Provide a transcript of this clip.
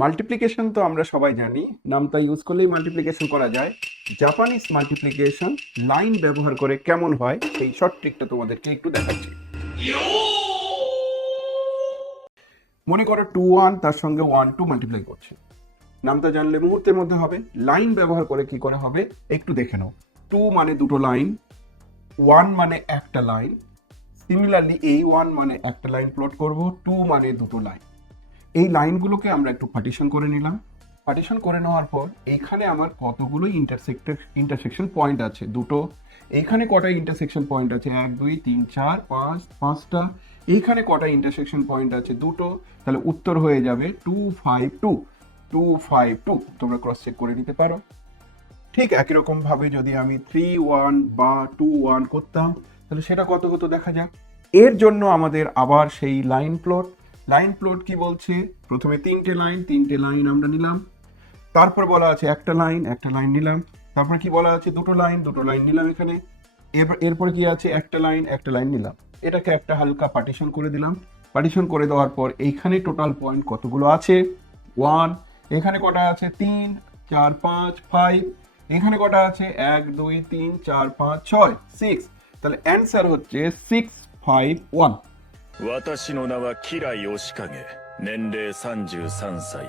Multiplication তো আমরা সবাই জানি, নামটা ইউজ করলেই মাল্টিপ্লিকেশন করা যায়। জাপানিজ মাল্টিপ্লিকেশন লাইন ব্যবহার করে কেমন হয় সেই শর্ট ট্রিকটা তোমাদেরকে একটু দেখাচ্ছি। মনে করো 2 1 তার সঙ্গে 1 2 মাল্টিপ্লাই করছে, নামটা জানলে মুহূর্তের মধ্যে হবে। লাইন ব্যবহার করে কি করে হবে একটু দেখে নাও। 2 মানে দুটো লাইন, 1 মানে একটা লাইন। সিমিলারলি এই 1 মানে একটা লাইন প্লট করব, 2 মানে দুটো লাইন। এই লাইনগুলোকে আমরা একটু পার্টিশন করে নিলাম। পার্টিশন করে নেওয়ার পর এইখানে আমার কতগুলো ইন্টারসেকশন পয়েন্ট আছে, দুটো। এইখানে কটা ইন্টারসেকশন পয়েন্ট আছে, 1 2 3 4 5, 5টা। এইখানে কটা ইন্টারসেকশন পয়েন্ট আছে, দুটো। তাহলে উত্তর হয়ে যাবে 2 5 2, 2 5 2। তোমরা ক্রস চেক করে নিতে পারো। ঠিক একই রকম ভাবে যদি আমি 3 1 বা 2 1 করতাম, তাহলে সেটা কত হতো দেখা যাক। এর জন্য আমাদের আবার সেই লাইন প্লট। লাইন প্লট কি বলছে, প্রথমে তিনটে লাইন আমরা নিলাম। তারপর বলা আছে একটা লাইন নিলাম। তারপর কি বলা আছে, দুটো লাইন নিলাম এখানে। এরপর কি আছে, একটা লাইন নিলাম। এটাকে একটা হালকা পার্টিশন করে দিলাম। পার্টিশন করে দেওয়ার পর এইখানে টোটাল পয়েন্ট কতগুলো আছে, 1। এখানে কটা আছে, 3 4 5 5। এখানে কটা আছে, 1 2 3 4 5 6 6। তাহলে অ্যান্সার হচ্ছে 6 5 1।私の名は吉来義景、年齢33歳。